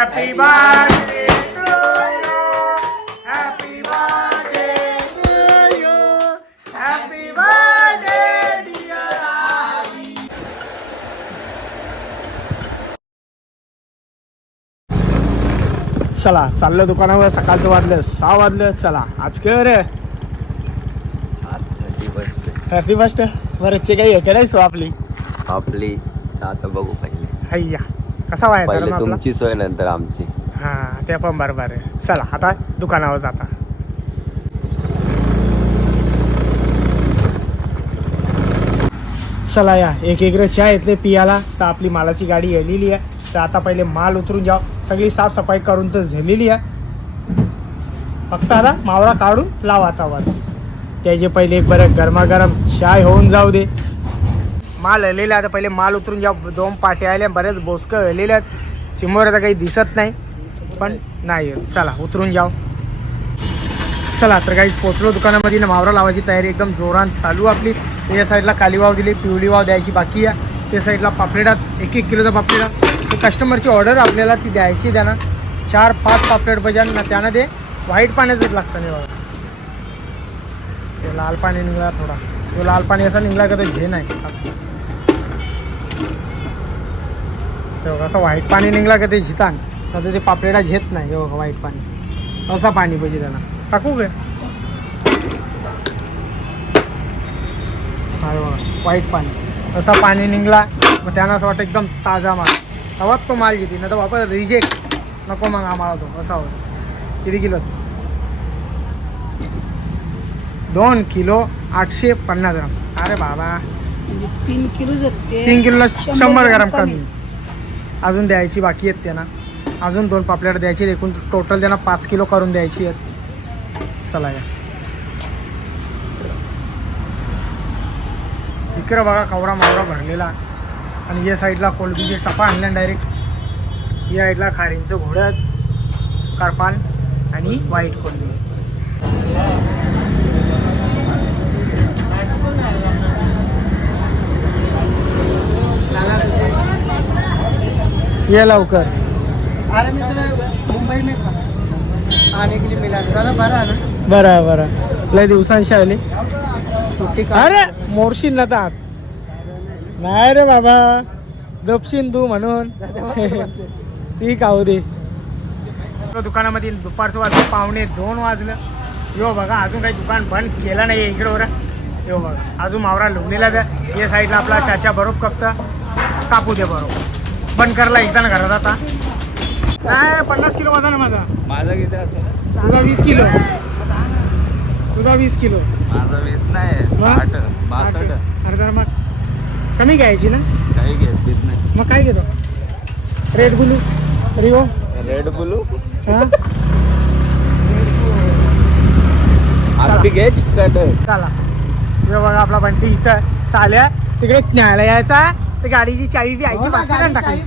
Happy birthday to you. Happy birthday to you. Happy birthday, dear Ravi. चला चाललं दुकानावर सकाळचं वाजलं सहा वाजलं चला. आज कर आज थर्टी फर्स्ट थर्टी फर्स्ट बरं काही हे करायचो आपली? आपली आता बघू पहिले. हैया कसा पहिले? तुमची सोय नंतर आमची. हा ते पण बरोबर आहे. चला आता दुकानावर जाता. चला या एक एक चहा येतले पियाला. तर आपली मालाची गाडी येलेली आहे. तर आता पहिले माल उतरून जाव सगळी साफसफाई करून तर झालेली आहे. फक्त आता मावळा काढून लावाचा वर त्याचे पहिले एक बरं गरमागरम चाय होऊन जाऊ दे. माल हलेले आता पहिले माल उतरून जाव दोन पाट्या आल्या बरेच बोसकं हलेले आहेत समोर आता काही दिसत नाही. पण नाही चला उतरून जाव चला तर काही पोचलो दुकानामध्ये. ना मावरा लावायची तयारी एकदम जोरात चालू आपली. त्या साईडला काली वाव दिली पिवळी वाव द्यायची बाकी आहे. त्या साईडला पापलेटात एक एक किलोचा पापलेटात. तर कस्टमरची ऑर्डर आपल्याला ती द्यायची त्यांना. चार पाच पापलेट पाहिजे ना त्यांना ते व्हाईट पाण्याचंच लागतं नाही बाबा. ते लाल पाणी निघाला थोडा. तो लाल पाणी असा निघाला का तर घे नाही ते बघा, असं व्हाईट पाणी निघला का ते झितान तर ते पापलेटा झेत नाही हे बघा व्हाईट पाणी. असा पाणी पाहिजे त्यांना. टाकू काय बघा व्हाईट पाणी. असा पाणी निघला मग त्यांना असं वाटतं एकदम ताजा माल. तेव्हाच तो माल घेते नाही तर वापस रिजेक्ट नको मग आम्हाला तो असा होता. किती किलो? दोन किलो आठशे पन्नास ग्राम. अरे बाबा. म्हणजे तीन किलो तीन किलोला शंभर ग्राम कमी. अजून द्यायची बाकी आहेत त्यांना. अजून दोन पापलेट द्यायची एकूण टोटल त्यांना पाच किलो करून द्यायची आहेत. चला या. इकडं बघा कवरा मावरा भरलेला. आणि या साईडला कोलबीचे टपा आणल्या डायरेक्ट या साईडला खारींचं घोडं करपान आणि व्हाईट कोलबी. ये लवकर. अरे मी मुंबई में आने के लिए मिला दादा बरं ना? बरं. लय दिवसांशी आली. सुट्टी अरे मोरशीन ना तात. नाही रे बाबा. गपशीन तू म्हणून. ती खाऊ दे दुकानामध्ये दुपारचं वाजलं पावणे दोन वाजलं. यो बघा अजून काही दुकान बंद केलं नाही इकडं बरं. यो बघा अजून मावरा लुगलेला द्या या साईडला आपला चाचा बरोबर कपता कापू दे बरोबर बंद करला एकदा ना घरात आता. नाही पन्नास किलो वजन आहे माझा. माझा किती असेल? तुझा वीस किलो. तुझा वीस किलो. माझा वीस नाही साठ बासष्ट. अरे जरा मग कमी घ्यायची ना. काही घेत नाही. मग काय घेतो? Red blue Rio red blue हा? चला. हे बघा आपला बंटी इथं चाल्या तिकडे न्यायला यायचा. ते गाडीची चावी बी आईची टाकली.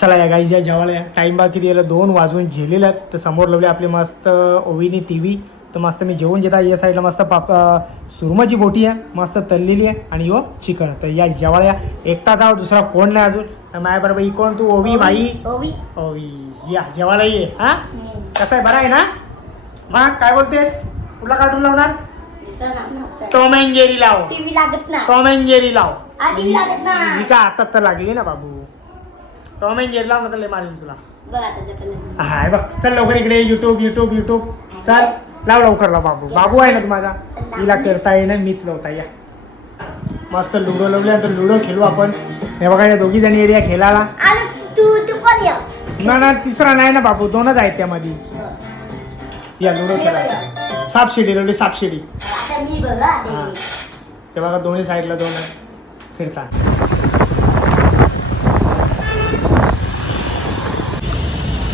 चला या गाईच्या जेवायला या. टाइम बा किती गेलं दोन वाजून झेलेले आहेत. तर समोर लावले आपली मस्त ओविनी टी व्ही तर मस्त मी जेवून घेता या साईडला मस्त पाप सुरमची बोटी आहे. मस्त तळलेली आहे. आणि यो चिकन. तर या जेवायला या. एकटा जाव दुसरा कोण नाही अजून. तर माझ्या बरोबर ही कोण? तू ओवी भाई ओवी. ओवी. या जेवायला ये. हा? कसं आहे? बरं आहे ना? मग काय बोलतेस? तुला कार्टून लावणार? टॉम अँड जेरी लाव. टीव्ही लागत ना टॉम अँड जेरी लाव. आधी ही लागत ना. ही का आता तर लागली ना बाबू. टॉम अँड जेरी लाव ना तर लय मारीन तुला. बघ आता. हाय बघ चल लवकर इकडे युट्यूब युट्यूब युट्यूब चल लाव लवकर लाव बाबू. बाबू आहे ना तुम्हाला हिला करता येईना मीच लावता या. मस्त लुडो लावल्या तर लुडो खेळू आपण. हे बघा या दोघी जणी एरिया खेळायला. आणि तू तू पण ये. ना ना तिसरा नाही ना बाबू दोनच आहेत त्यामध्ये. या लुडो खेळायला. सापशिडी लावली सापशिडी. आता मी बघा हा. ते बघा दोन्ही साईडला दोन आहे. फिरता.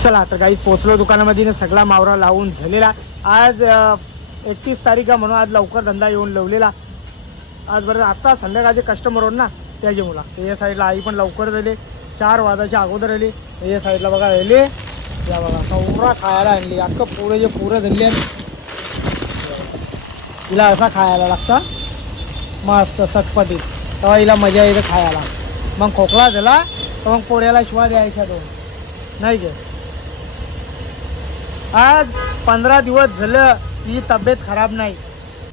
चला तर काही पोचलो दुकानामध्ये सगळा मावरा लावून झालेला. आज एकतीस तारीख आहे म्हणून आज लवकर धंदा येऊन लावलेला. आज बरं आत्ता संध्याकाळचे कस्टमर होत ना त्याचे मुला तर या साईडला आई पण लवकर झाले चार वाजाच्या अगोदर आली. तर या साईडला बघा राहिले या बघा कवरा खायला आणली. अख्खं पुरे जे पुरं धरले तिला असा खायला लागता. मस्त चटपटीत. तेव्हा हिला मजा येते खायला. मग खोकला झाला तर मग पोऱ्याला शिवा द्यायच्या दोन नाही गे आज पंधरा दिवस झालं ही तब्येत खराब नाही.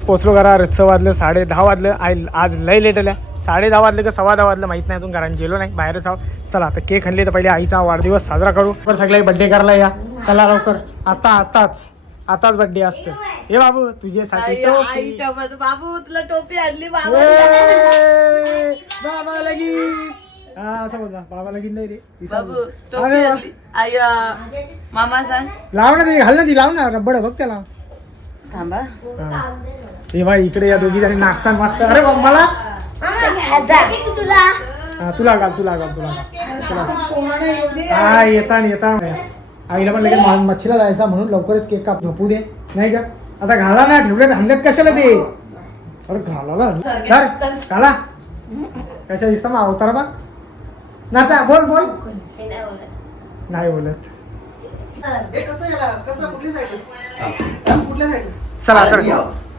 पोचलो घरा रच्च वाजलं साडे दहा वाजलं. आय आज लय लेट आल्या. साडे दहा वाजलं का सव्वा दहा वाजलं माहीत नाही अजून घरात गेलो नाही बाहेरच आहो चला आता केक खाल्ले तर पहिले आईचा वाढदिवस साजरा करू. पण सगळे बड्डे करायला या. चला लवकर. आता आताच. आताच बड्डे असतं. हे बाबू तुझ्यासाठी टोपी. मध- बाबू तुला टोपी आणली बाबा ए, बाबा लगी हा बाबा लगीन नाही रे. बाबू टोपी अरे वा. आणली. आई मामा सांग. लाव ना ते घाल ना ती लाव ना. रब्बड बघ त्याला. थांबा. हा. हे बाई इकडे या दोघी जणी नाचतात मस्त अरे बा, मला? हा, तुला घाल तुला घाल तुला घाल. तुला हा येता येता आईला पण लगेच मा- मच्छीला जायचा म्हणून लवकरच केक काप झोपू दे. नाही का आता घाला ना ठेवले थांबल्यात कशाला ते? अरे घाला ना. तर घाला. कशा दिसता मग अवतार बा नाचा बोल बोल. नाही बोलत. हे कसं याला? कसं कुठली साईड कुठल्या साईड चला तर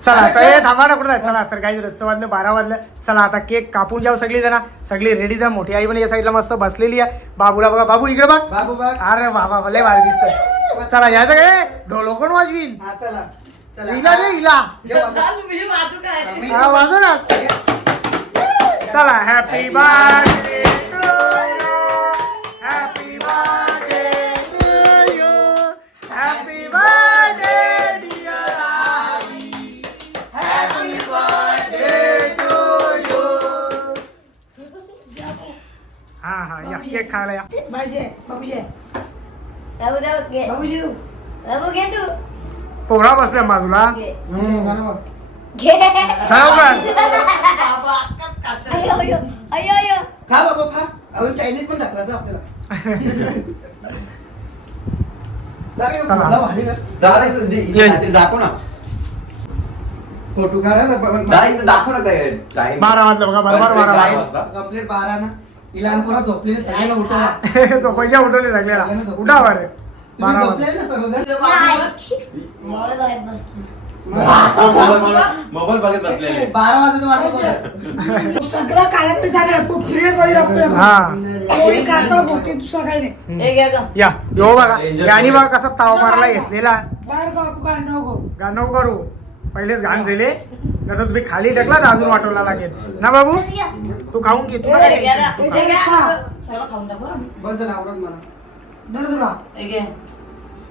चला आता ए थांबा ना कुठं जायचं? चला तर काही रच्च वाजलं बारा वाजलं. चला आता केक कापून जाऊ सगळी जण. सगळी रेडी जा. मोठी आई पण या साईडला मस्त बसलेली आहे. बाबूला बघा. बाबू इकडे बघ. बाबू बाग अरे बाबा लय भारी दिसत चला यायचं काय ढोलो कोण वाजवीन? हा चला. चला. हिला रे जेव्हा चाल मी वाजू काय? हा वाजव ना. चला हॅपी बर्थडे खायला या. पोळा बसल्या बाजूला. हम्म, गाणं बघ. खाऊ का बाबा. आत्ताच खातोय. खा बाबा खा. अजून चायनीज पण टाकलायचं आपल्याला. दाखव, चला. मला भारी कर. दादा इथं दे- इथं ये. काहीतरी दाखव ना. फोटो काढा दादा इथं दाखव ना काय टाइम बारा वाजलं बघा बारा वाजता. कंप्लीट बारा ना. ही लहान पोरं उठवा. उठवले सगळ्याला सगळ्यांना. झोपू. उठा बरे. तुम्ही बारा झोपले ना सर्वजण ते बाबू मोबाईल बघत बसलेले. बारा वाजता वाटत होतं. सगळं काढायचं झालं पिरियडमध्ये राहतो हा. कोणी काचा बोलते दुसरं काही नाही. घ्या गं. या. यो बघा. यानी बघा कसा ताव मारला घेतलेला. बाहेर गाव काढ नको गाणं करू. पहिलेच घाण झाले. नंतर तुम्ही खाली टाकला तर अजून वाटवला लागेल? ना बाबू? तू खाऊन घे तू हे. हे खाऊन टाकू हं. बस झालं आवडत मला. धर तुला. हे घे.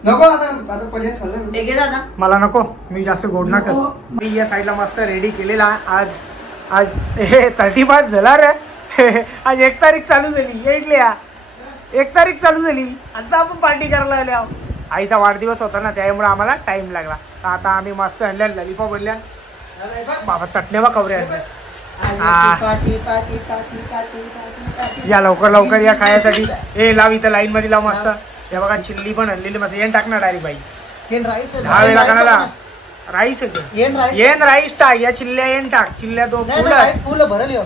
नको आता आता पहिले खाल्लं. ना. हे घे दादा. मला नको मी जास्त गोड ना कर मी या साईडला मस्त रेडी केलेला. आज आज हे थर्टी पाच झाला रे. आज एक तारीख चालू झाली. एक तारीख चालू झाली. आता आपण पार्टी करायला आले. आईचा वाढदिवस होता ना त्यामुळे आम्हाला टाइम लागला. तर आता आम्ही मस्त आणल्या ललिपॉप बघ. बाबा चटण्या बा कवरे या लवकर लवकर या खायसाठी. ए लाव इथं लाईन मध्ये लाव मस्त. हे बघा चिल्ली पण आणलेली मस्त. येण टाक ना डायरेक्ट बाई. येन राईस आहे. दहा वेळा राईस आहे कानाला ना. राईस आहे ते. येन राईस. टाक. या चिल्ल्या येन टाक. चिल्ल्या दो नाही फुल ना, राईस फुल भरल यो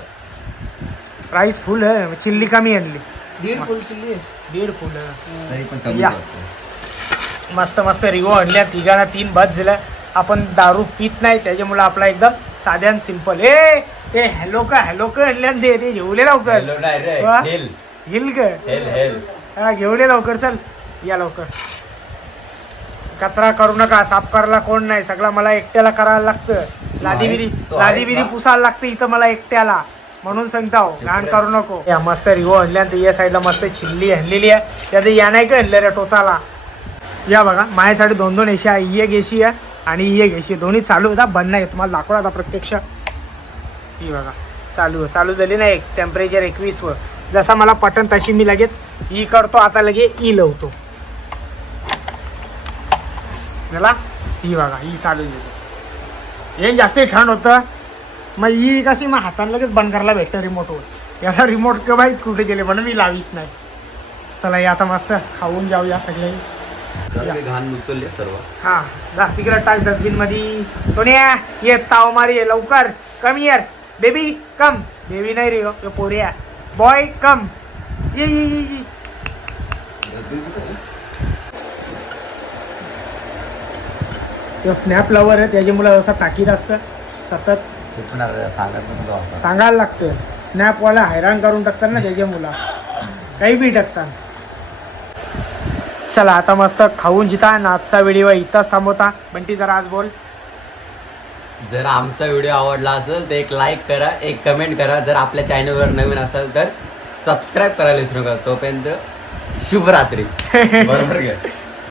राईस फुल आहे. चिल्ली कमी आणली. दीड फुल चिल्ली आहे. दीड फुल. तरी पण कमी या. मस्त मस्त रिगो आणल्या. तिघांना तीन बस झाल्या आपण दारू पित नाही त्याच्यामुळे आपला एकदम साध्यान सिंपल ए ते हॅलो का? हॅलो का आणल्या ते ते जेवले लवकर. येईल का ये लवकर चल. या लवकर. कचरा करू नका साफ करायला कोण नाही. सगळं मला एकट्याला करायला लागतं. लादी बिदी तो लादी आहेस बिदी ना? पुसायला लागतं इथं मला एकट्याला. म्हणून सांगता हो घाण करू नको. या मस्त रिओ आणल्यानंतर या साईडला मस्त चिल्ली आणलेली आहे. त्यात या नाही का आणलं रे टोचाला. या बघा माझ्यासाठी दोन दोन एशी आहे ही एक एशी आहे आणि ही एक एशी दोन्ही चालू होता बंद नाही तुम्हाला दाखवला आता प्रत्यक्ष. ही बघा चालू चालू झाली ना एक टेम्परेचर एकवीसवर. जसा मला पटन तशी मी लगेच ई करतो आता लगे e ई लवतो. झाला? ही बघा ही चालू झाली. हे जास्त थंड होतं. मग ही कशी मग हाताने लगेच बंद करायला भेटतं रिमोटवर याचा रिमोट किंवा कुठे गेले म्हणून मी लावित नाही. चला या आता मस्त खाऊन जाऊया सगळे. घाण उचलले सर्व. हा जा तिकडे टाक डस्टबिनमध्ये सोनिया ये ताव मारी ये लवकर. कम यार बेबी कम बेबी नाही रे हो पोरिया बॉय कम ये ये ये ये. तो स्नॅप लवर आहे त्याच्यामुळे असं ताकीद असतं सतत. सांगायला लागतं स्नॅपवाला हैराण करून टाकतात ना त्याच्या मुला. काही बी टाकतात. चला आता मस्त खाऊन जिता. आजचा व्हिडिओ इथंच थांबवता. बंटी जरा आज बोल. जर आमचा व्हिडिओ आवडला असेल तर एक लाईक करा एक कमेंट करा. जर आपल्या चॅनलवर नवीन असाल तर सबस्क्राईब करायला विसरू नका. तोपर्यंत शुभरात्री. बरोबर घ्या